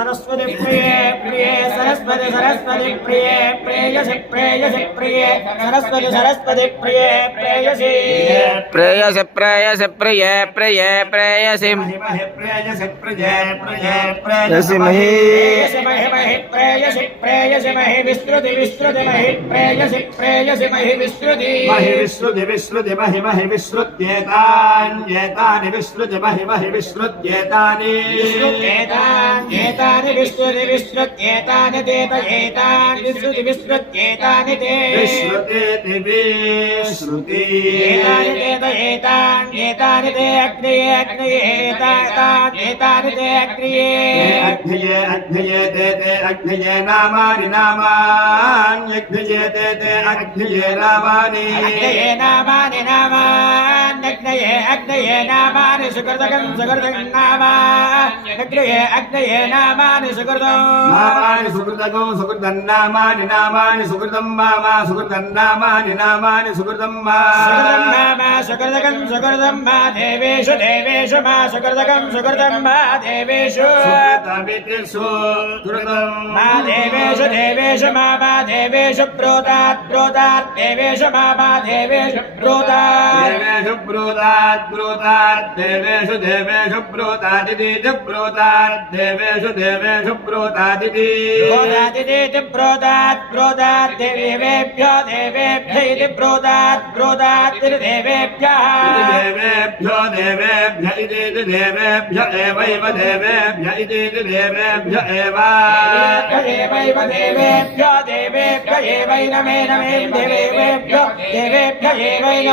सरस्वती प्रिये प्रिये सरस्वती सरस्वती प्रिये प्रेयसि प्रेयसि प्रिये सरस्वती सरस्वती प्रिये प्रेयसि प्रेयसि प्रेयसि प्रिये प्रिये प्रेयसि प्रेयसि प्रिये प्रिये प्रेयसि महि महि प्रेयसि प्रेयसि महि विस्तृति विस्तृति महि प्रेयसि प्रेयसि महि विस्तृति विस्तृति महि महि विस्तृत्येतान्येतानि विस्तृति महि महि विस्तृत्येतानि एतानि विस्तृति विस्तृत्येतानि तेत एतानि विस्तृति विस्तृत्येतानि ते विस्तृतेति विस्तृति एतानि तेत एतानि ते अग्नये अग्नये एतानि ते अग्नये अग्नये अग्नये ते अग्नये नामानि नामान्यग्नये ते अग्नये नामानि अग्नये नामानि नामान्यग्नये अग्नये नामानि सुकृतकं सुकृतकं नामाग्नये अग्नये नामानि सुकृतं नामानि सुकृतकं सुकृतं नामानि नामानि सुकृतं मामा सुकृतं नामानि नामानि सुकृतं मा सुकृतं नामा सुकृतकं सुकृतं मा देवेषु देवेषु मा सुकृतकं सुकृतं मा देवेषु सुकृतमितिषु सुकृतं मा देवेषु देवेषु मा देवेषु प्रोतात् प्रोतात् देवेषु मा देवेषु प्रोतात् देवेषु प्रोतात् प्रोतात् देवेषु देवेषु प्रोतादिति प्रोतात् देवेषु देवेषु प्रोतादिति प्रोतादिति प्रोतात् प्रोतात् देवेभ्यो देवेभ्य इति प्रोतात् प्रोतात् देवेभ्यः देवेभ्यो देवेभ्य इति देवेभ्य एवैव देवेभ्य इति देवेभ्य एव देवैव देवेभ्यो देवेभ्य एवैनमेन देवेभ्यो देवेभ्य एवैन